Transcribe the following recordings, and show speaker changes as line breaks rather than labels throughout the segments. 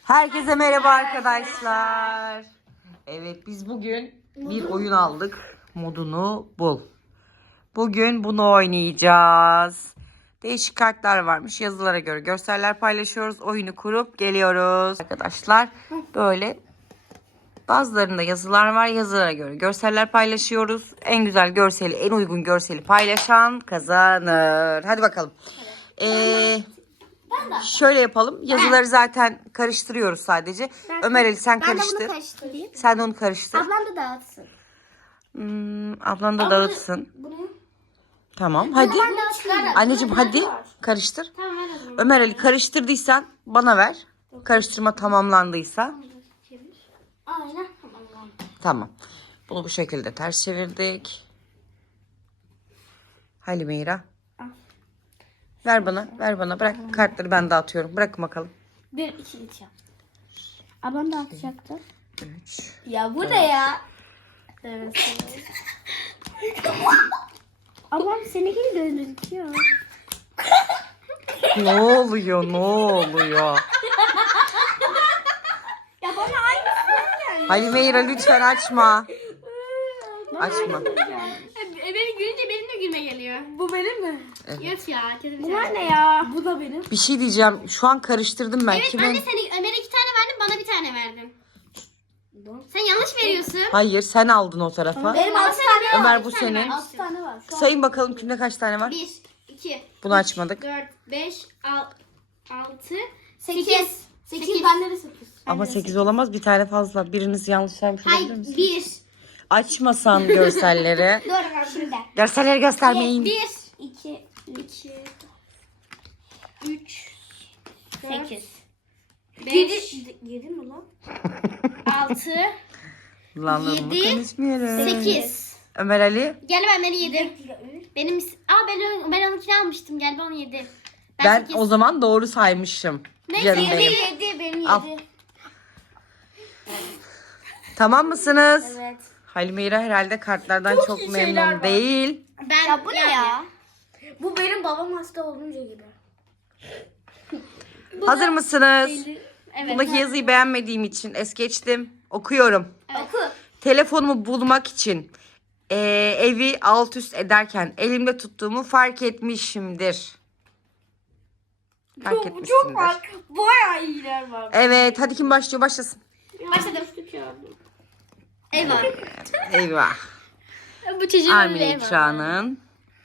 Herkese merhaba arkadaşlar. Evet, biz bugün bir oyun aldık. Modunu bul. Bugün bunu oynayacağız. Değişik kartlar varmış. Yazılara göre görseller paylaşıyoruz. Oyunu kurup geliyoruz. Arkadaşlar böyle bazılarında yazılar var. Yazılara göre görseller paylaşıyoruz. En güzel görseli, en uygun görseli paylaşan kazanır. Hadi bakalım. Şöyle yapalım. Yazıları zaten karıştırıyoruz sadece. Ömer Ali sen
Ben de
karıştır.
bunu karıştırayım.
Sen de onu karıştır.
Ablam da dağıtsın.
Ablan da dağıtsın.
Bunu
Tamam. Hadi.
ben dağıtayım.
Anneciğim hadi karıştır.
Tamam ver o zaman.
Ömer Ali karıştırdıysan bana ver. Karıştırma tamamlandıysa.
Aynen tamam.
Tamam. Bunu bu şekilde ters çevirdik. Halimeyra. Ver bana, ver bana. Bırak kartları ben dağıtıyorum. Bırakın bakalım.
1, 2, 3 yap. Ablam dağıtacaktı.
3.
Ya bu ne ya? Evet. Ablam seninkini gözüküyor.
Ne oluyor? Ne oluyor?
Ya bana aynısını geldi.
Halimeyra lütfen açma. Açma.
Beni görünce benim de gülme geliyor.
Bu benim mi?
Yok ya. Kötü bir şey.
Bunlar ne ya? Bu da benim.
Bir şey diyeceğim. Şu an karıştırdım ben.
Evet
Kimin?
anne sen Ömer'e 2 tane verdin bana bir tane verdin. Sen yanlış veriyorsun.
Hayır, sen aldın o tarafa.
Benim
Ama
6
sen
tane
bir-
var.
Ömer bu
bir tane
senin.
ver.
6 tane var. Şu an.
Sayın bakalım kimde kaç tane var?
1, 2,
Bunu açmadık.
4, 5, 6,
8.
8.
8 bende de 8.
Ama 8 olamaz. Bir tane fazla. Biriniz yanlış vermiş olabilir
Hayır
misiniz?
1.
Açmasan görselleri.
Dur şimdi.
Görselleri göstermeyin.
1,
2,
2, 3,
8.
5,
7 mi lan?
6,
Kullandığımı
7,
konuşmuyorum.
8.
Ömer Ali.
Gel ben beni yedim. Benim ben onunkini almıştım. Gel ben onu yedim.
Ben
sekiz.
o zaman doğru saymışım.
Neyse,
Yanındayım.
7 benim
Al.
7.
Tamam mısınız?
Evet.
Halimeyra herhalde kartlardan çok
iyi şeyler
memnun
var.
değil.
Ben
Ya bu ne
yani-
ya? Bu benim babam hasta olunca gibi.
Hazır mısınız?
Evet.
Bundaki yazıyı beğenmediğim için es geçtim. Okuyorum.
Oku.
Telefonumu bulmak için evi alt üst ederken elimde tuttuğumu fark etmişimdir. Fark etmişsindir.
Bayağı iyiler var.
Evet, hadi kim başlıyor? Başlasın.
Başladım. Eyvah.
Eyvah.
Bu çocuğun
Armin
öyle eyvah.
İkra'nın,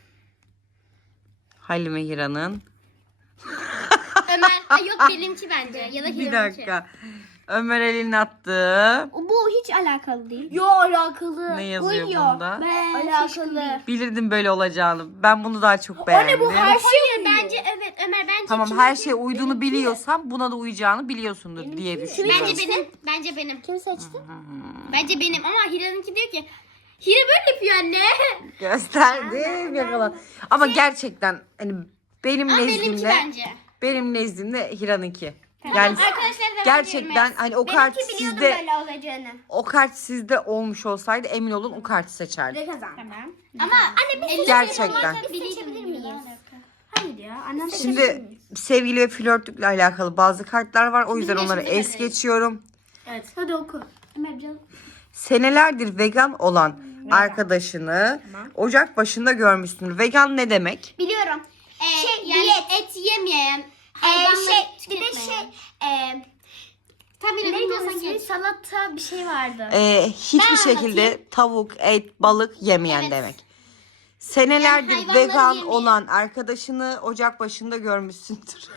Halime Hira'nın.
Ömer. Ay yok benimki bence. Ya da
Bir
Hilal'inki.
dakika. Ömer Ali'nin attığı.
Bu hiç alakalı değil. Yo alakalı.
Ne yazıyor bunda?
Alakalı.
Bilirdim böyle olacağını. Ben bunu daha çok beğendim.
Bu her şey
Hayır bence evet Ömer bence
Tamam,
kim-
her şey uyduğunu biliyorsan buna da uyacağını biliyorsundur diye düşünüyorum.
Bence benim.
Kim seçti?
Bence benim ama Hira'nınki diyor ki Hira böyle yapıyor anne.
Gösterdim yakala. Ama gerçekten hani benim
Ama benimki
nezdimde
bence.
benim nezdimde Hira'nınki. Yani
Arkadaşlar da
gerçekten hani o kart sizde
olacağını.
o kart sizde olmuş olsaydı emin olun o kartı seçerdim.
Ne kazandı?
Ama anne biz
Gerçekten.
Seçebilir miyiz? Hayır ya. Annem
Şimdi sevgili ve flörtlükle alakalı bazı kartlar var. O yüzden onları
yaşımıza
es
göre.
geçiyorum.
Evet. Hadi oku. Ömer canım.
Senelerdir vegan olan arkadaşını ocak başında görmüşsün. Vegan ne demek?
biliyorum. Yani
diyet.
et yemeyen, hayvanları
Bir de
tüketmeyen. Tam yine
neydi
bilmiyorsan
o
geç.
salata bir şey vardı.
Hiçbir şekilde tavuk, et, balık yemeyen
Evet.
demek. Senelerdir
Yani hayvanları
vegan
yemeyen.
olan arkadaşını ocak başında görmüşsündür.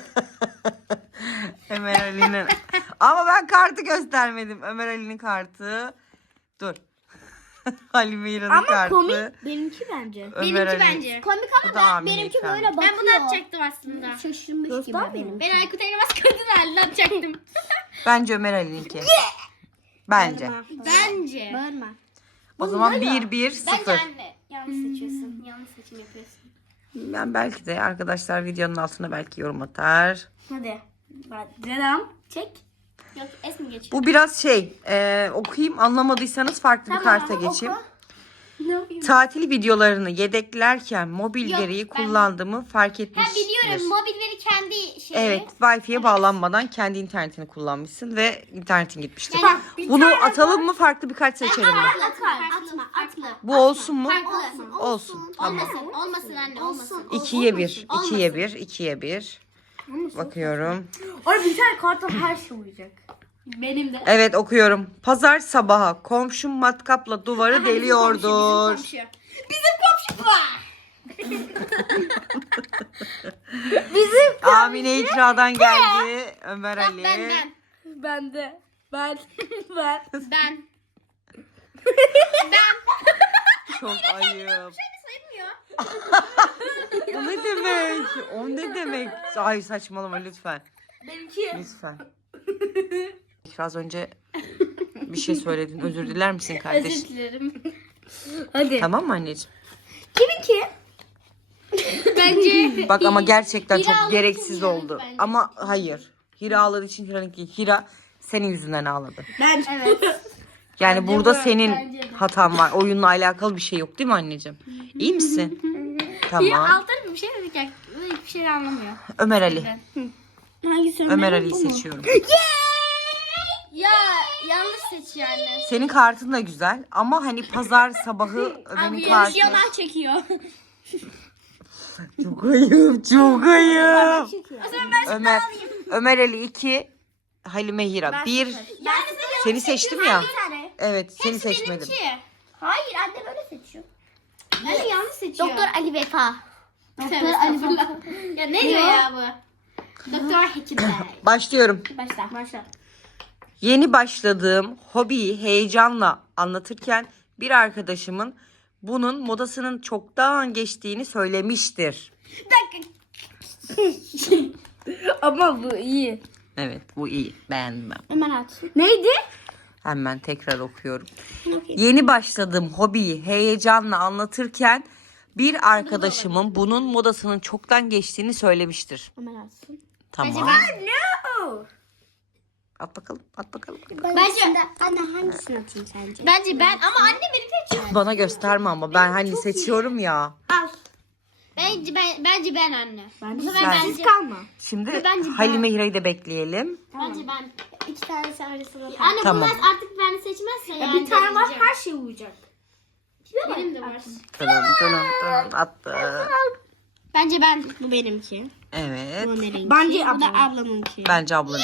Ömer Ali'nin. Ama ben kartı göstermedim. Ömer Ali'nin kartı. Dur. Halime İra'nın kartı.
Benimki bence.
Ömer
Benimki
Ali.
bence.
Komik
Bu
ama
da Amine
benimki
ekranı.
böyle bakıyor.
Ben bunu atacaktım aslında.
Şaşırmış gibi benim.
Ben Aykut Elmas kadın haline atacaktım.
Bence Ömer Ali'ninki. Bence.
Bence.
Bağırma.
O zaman
Bence
1-1-0.
anne. Yanlış seçiyorsun. Yanlış seçim yapıyorsun.
Ben belki de arkadaşlar videonun altına belki yorum atar.
Hadi. Dedem. Çek.
Yok es mi geçiyor?
Bu biraz okuyayım, anlamadıysanız farklı bir karta geçeyim.
Ne yapayım?
Tatil videolarını yedeklerken mobil
Yok,
veriyi
ben-
kullandığımı fark
Ha
etmiştir.
biliyorum, mobil veri kendi şeyi.
Evet, Wi-Fi'ye bağlanmadan kendi internetini kullanmışsın ve internetin gitmiştir.
Yani
Bunu atalım mı, farklı birkaç seçelim mi?
Atma.
Bu olsun mu?
Farklı.
Olsun. Tamam.
Olmasın anne, olmasın.
2'ye 1,
Olmasın.
2'ye 1, 2'ye 1. Bakıyorum.
Orada bir tane kartal her şey uyacak. Benim de.
Evet, okuyorum. Pazar sabahı komşum matkapla duvarı deliyordur.
Bizim komşu var.
Amine ikradan geldi. Ömer Ali.
Ben.
Ben de. Ben.
Ben.
Çok ayıp.
Sayılmıyor.
O ne demek? O ne demek? Ay saçmalama lütfen.
Benimki.
Lütfen. Az önce bir şey söyledin. Özür diler misin kardeşim?
dilerim. Hadi.
Tamam mı anneciğim?
Kiminki?
Bence.
Bak ama gerçekten
Hira
çok
ağladı
gereksiz
için
oldu.
bence.
Ama hayır. Hira ağladığı için Hira'nınki değil. Hira senin yüzünden ağladı.
Ben.
Evet.
Yani
Bence
burada
bu,
senin
bence de.
hatan var. Oyunla alakalı bir şey yok değil mi anneciğim? İyi misin? Tamam.
Altın bir şey dedik ya. Bir şey anlamıyor.
Ömer Ali.
Hangisi?
Ömer Ali'yi seçiyorum.
Ya yanlış seçiyor anne.
Senin kartın da güzel ama hani pazar sabahı Ömer'in kartı.
çekiyor.
Çok ayıp, çok ayıp. Ömer Ali 2, Halime Hira 1. Seni seçtim ya. Evet, seni seçmedim.
Hayır anne böyle seçiyor.
Anne yanlış seçiyor.
Doktor Ali Vefa.
Doktor Ali Ya ne diyor ya bu? Doktor Hekim Bey.
Başlıyorum.
Başla.
Yeni başladığım hobiyi heyecanla anlatırken bir arkadaşımın bunun modasının çoktan geçtiğini söylemiştir.
Ama bu iyi.
Evet, bu iyi. Beğendim.
Ömer at. Neydi?
Hemen tekrar okuyorum. Yeni başladığım hobiyi heyecanla anlatırken bir arkadaşımın bunun modasının çoktan geçtiğini söylemiştir.
Ömer atsın.
Tamam.
No.
At bakalım, at bakalım.
Bence
Anne hangisini atayım sence?
bence ben ama anne beni seçiyor.
Bana gösterme ama ben hani seçiyorum ya.
Al.
Bence ben anne.
Bence
Bu sefer
siz
bence
kalma.
Şimdi
Bence ben.
Halime Hira'yı da bekleyelim.
bence ben.
İki tanesi arasında.
Anne
Tamam.
bunlar artık beni seçmezse yani.
Bir tane var
deneyeceğim.
her şey uyacak.
Benim de var.
Tınım tınım tınım attı.
Bence ben. Bu benimki.
Evet.
Bence
Bu da
ablam.
ablamınki.
Bence ablanınki.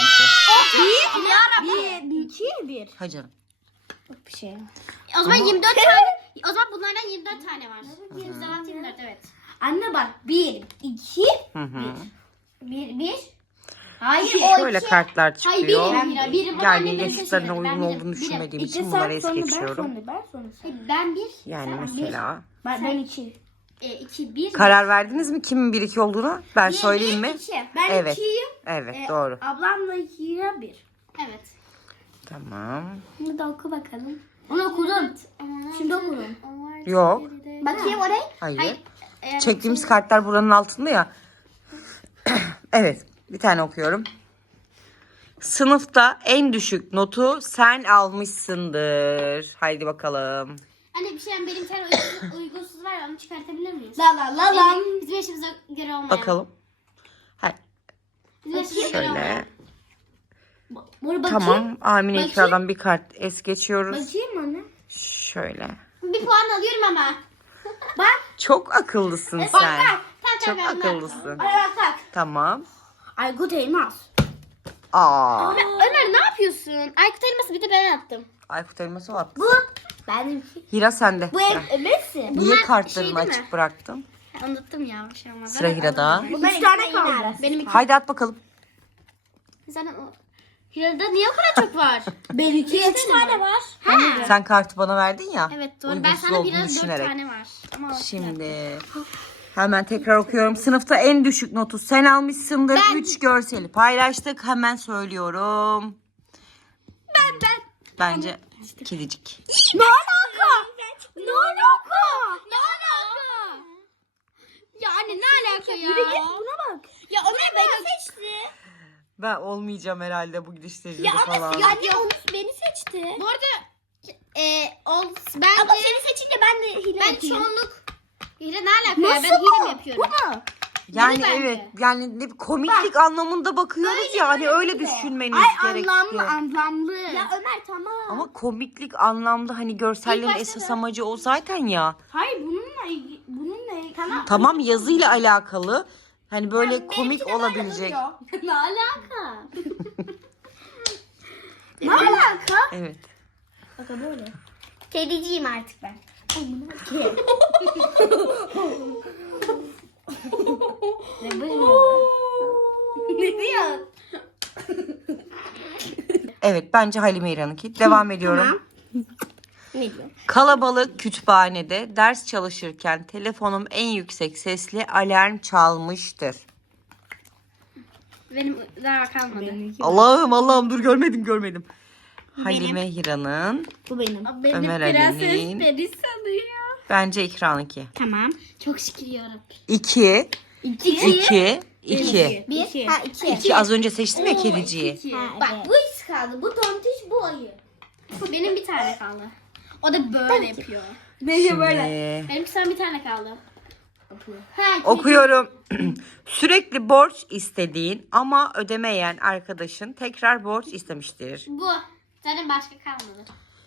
Bir, iki, bir.
Hay canım.
Bir şey.
O zaman 24 tane. O zaman bunlardan 24 tane var. 24 evet.
Anne bak. Bir, iki,
Hı hı.
bir. Hayır
Şöyle kartlar
Hayır
çıkıyor.
benim. Biri bu
Yani
annem beni
yaşıtlarına
seçiyor.
uygun
Ben
olduğunu
birim.
düşünmediğim
İki
için bunları es
sonra
geçiyorum.
ben sonra sen.
Ben bir.
Yani
Sen
mesela.
Ben iki.
2 1.
Karar verdiniz mi kimin 1-2 olduğunu? Ben söyleyeyim mi?
Ben
Evet.
ikiyim.
Evet doğru.
Ablamla ikiye bir.
Evet.
Tamam.
Şimdi de oku bakalım. Onu okudum. Şimdi okudum.
Yok.
Bakayım oraya.
Hayır. Çektiğimiz kartlar buranın altında ya. Evet. Bir tane okuyorum. Sınıfta en düşük notu sen almışsındır. Haydi bakalım.
Anne bir şey benim bir tane uygunsuz var ya onu çıkartabilir miyiz?
La.
Bizim yaşımıza göre olmayan.
Bakalım. Hayır.
Bizim yaşımıza göre olmayan.
Şöyle.
Bunu bakayım.
Tamam. Amine
Bakayım.
ikradan bir kart es geçiyoruz.
Bakayım anne.
Şöyle.
Bir puan alıyorum ama.
Çok akıllısın sen.
Tamam,
Çok
ben de.
akıllısın.
Bak tak.
Tamam.
Aykut Elmas.
Aa.
Ömer ne yapıyorsun? Aykut elması bir de ben attım.
Aykut elması var.
Bu benimki.
Hira sende.
Bu Messi.
Niye
bunlar
kartlarını
şey değil
açık
mi?
bıraktın?
Anlattım ya. Bir şey olmaz.
Sıra Hira'da.
Bu üç tane kaldı.
Benim iki.
Haydi at bakalım.
Zaten o. Hira'da niye o kadar çok var?
Benimki üç tane var.
Sen kartı bana verdin ya.
Evet doğru. Ben
uygunsuz
sana
olduğunu
biraz 4
düşünerek.
tane var. Ama o-
Şimdi hemen tekrar okuyorum. Sınıfta en düşük notu sen almışsındır. 3 görseli paylaştık. Hemen söylüyorum. Bence kedicik.
Ne alaka? Ne alaka?
Ne alaka? Ya anne ne alaka ya?
Yürü git buna bak.
Ya Ömer beni seçti.
Ben olmayacağım herhalde bu gidişte
Ya
falan.
ama ya anne onu beni seçti. Bu arada Bence
Ama seni seçince ben de hile
ben
yapayım.
çoğunluk hile ne alaka ya? Ben
Nasıl
hile mi
bu?
yapıyorum?
Bu mu?
Yani
bence.
evet yani komiklik anlamında bakıyoruz ya hani öyle düşünmeniz
Ay
gerekti.
anlamlı. Ya Ömer tamam.
Ama komiklik anlamda hani görsellerin
başta
esas
da-
amacı o zaten ya.
Hayır bununla tamam.
Tamam yazıyla alakalı. Hani böyle
Benimki
komik
de böyle
olabilecek.
duruyor.
Ne alaka?
Ne alaka?
Evet.
Bak böyle. Kediciyim artık ben. Ne diyor?
Evet bence Halime İran'ınki. Devam ediyorum.
Ne diyor?
Kalabalık kütüphanede ders çalışırken telefonum en yüksek sesli alarm çalmıştır.
Benim daha kalmadı.
Allah'ım dur görmedim. Halime Hira'nın
Bu benim.
Benim
Ömer
prenses
Ali'nin.
peri sanıyor.
bence İkran'ınki.
Tamam.
Çok şükür yarabbim.
2
İki.
2 2
Bir. Ha iki.
2 az önce seçtim ya kediciyi.
Ha,
Bak
evet.
bu hiç kaldı. Bu tontiş bu ayı. Benim bir tane kaldı. O da böyle yapıyor.
Şimdi
Benim sen bir tane kaldı. Ha,
okuyorum. Sürekli borç istediğin ama ödemeyen arkadaşın tekrar borç istemiştir.
Bu. Zaten başka kalmadı.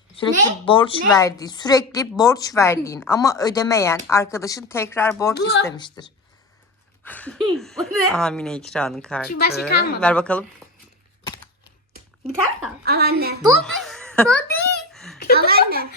Sürekli borç verdiğin ama ödemeyen arkadaşın tekrar borç istemiştir. Amine İkra'nın kartı.
Şimdi başka kalmadı.
Ver bakalım.
Bir tane kal.
Al anne.
Al anne.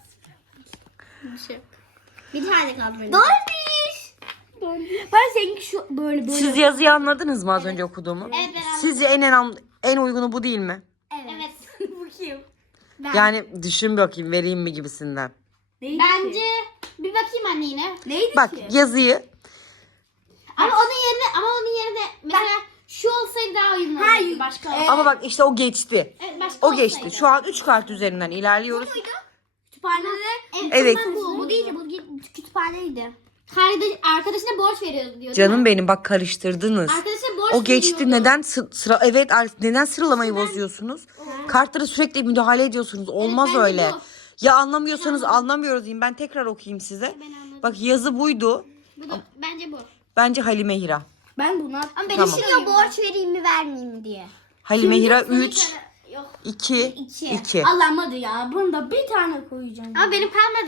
Bir şey yok.
Bir tane kaldı benim. Dolmuş. Ben seninki şu böyle.
Siz yazıyı anladınız mı az önce okuduğumu?
Evet, ben anladım.
Sizce en uygunu bu değil mi?
Evet.
Bu kim?
Yani düşün bakayım vereyim mi gibisinden.
Neydi
Bence
ki?
bir bakayım anne yine.
Neydi
Bak
ki?
yazıyı
Ama onun yerine mesela şu olsaydı daha uyumlu
Ha,
olurdu. Başka.
ama bak işte o geçti.
Evet, başka
O geçti.
olsaydı.
Şu an 3 kart üzerinden ilerliyoruz.
Kütüphanede.
Evet.
Bu değildi. Bu kütüphaneydi.
Arkadaşına borç veriyordu diyor.
Canım benim bak karıştırdınız.
Arkadaşına borç
O geçti.
veriyordu.
Neden sıra evet neden sıralamayı bozuyorsunuz? Kartlara sürekli müdahale ediyorsunuz. Olmaz
bence
öyle.
bu.
Ya anlamıyorsanız anlamıyoruz diyeyim. Ben tekrar okuyayım size.
Ben anladım.
Bak yazı buydu.
Bu da, bence bu.
Bence Halime Hira.
Ben bunu
Ama ben
Tamam.
düşünüyorum
borç vereyim mi vermeyeyim mi diye.
Halime Hira
Senin
3
kadar- Yok.
2 2.
Alamadı ya. Bunu da bir tane koyacağım.
Ama benim kalmadı.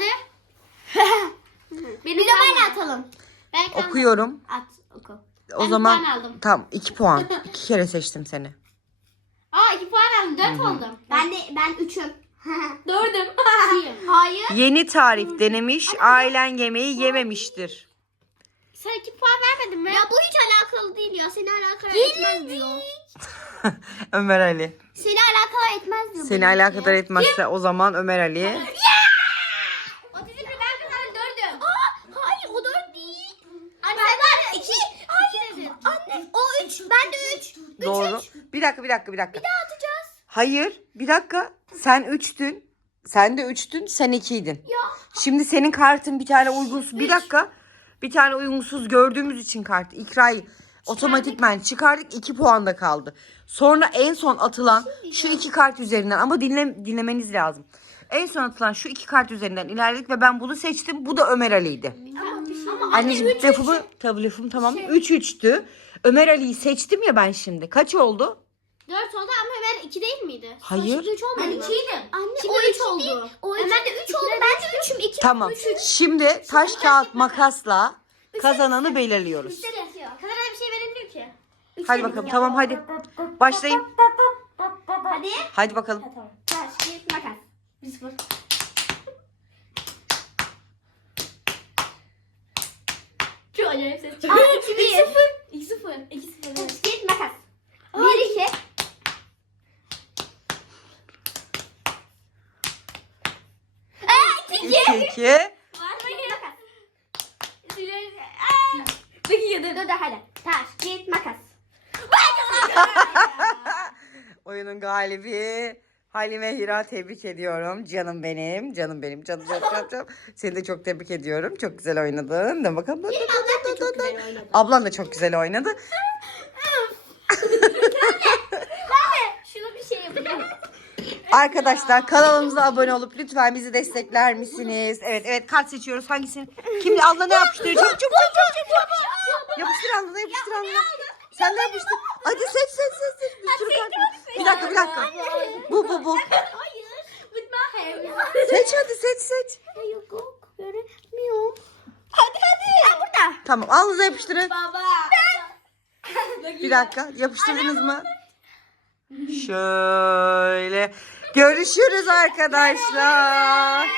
Benim
Bir de ben
kalmadı.
atalım.
Ben kalmadı.
Okuyorum.
At oku.
O
Ben
zaman
puan aldım.
tamam 2 puan. 2 kere seçtim seni.
2 puan aldım. 4 oldum.
Ben üçüm.
4'üm.
Hayır.
Yeni tarif denemiş, ailen yemeği yememiştir.
Sen 2 puan vermedin mi?
Ya bu hiç alakalı değil ya. Seni alakadar etmez diyor.
Ömer Ali.
Seni alakadar etmez diyor.
Seni alakadar etmezse o zaman Ömer Ali.
O bizim bir ben kazandım 4'üm.
Hayır o dört değil. Anne sen var ya iki. Hayır. Anne o üç. Ben de üç.
Doğru. Bir dakika.
Bir daha atacağız.
Hayır, bir dakika. Sen 3'tün. Sen de 3'tün, sen 2'ydin.
Ya.
Şimdi senin kartın bir tane uygunsuz. Bir dakika. Bir tane uygunsuz gördüğümüz için kartı İkra'yı otomatikman çıkardık. 2 puan da kaldı. Sonra en son atılan şu 2 kart üzerinden ama dinlemeniz lazım. En son atılan şu 2 kart üzerinden ilerledik ve ben bunu seçtim. Bu da Ömer Ali'ydi. Anneciğim lafım tamam. 3-3'tü. Ömer Ali'yi seçtim ya ben şimdi. Kaç oldu?
4 oldu ama Ömer 2 değil miydi?
Hayır.
3 olmadı
Ben
mı?
ikiydim. Anne
Şimdi
o
üç
üç
oldu.
değil. O
Ömer
Ömer de üç oldu. Ben de üçüm. İki.
Tamam. Şimdi taş kağıt makasla kazananı belirliyoruz.
Kazanan bir şey verilmiyor ki.
Hadi bakalım. Tamam hadi. Başlayın.
Hadi.
Hadi bakalım.
Taş, kağıt, makas. 1-0.
Çok acayip ses
Aa,
çıkıyor.
2-1.
2-0. 2-0.
Taş, kağıt, makas. 1-2. Aa, 2-2.
2-2.
Dur hadi. Taş, kağıt, makas.
Oyunun galibi Halime Hira, tebrik ediyorum. Canım benim. Canım. Canım. Seni de çok tebrik ediyorum. Çok güzel oynadın. De bakalım. Ablan da çok güzel oynadı.
Şunu bir şey yapacağım.
Arkadaşlar kanalımıza abone olup lütfen bizi destekler misiniz? Evet kart seçiyoruz. Hangisini? Kim alnına yapıştır? Çabuk. Yapıştır alnına. Sen de yapıştır. Hadi seç. Bir sürü kart var. Bir dakika. Bu.
Hayır. With my hair.
Seç hadi seç.
Yok. Göremiyorum.
Hadi. Burada.
Tamam alnınıza yapıştırın.
Baba.
Bir dakika yapıştırdınız mı? Şöyle. Görüşürüz arkadaşlar.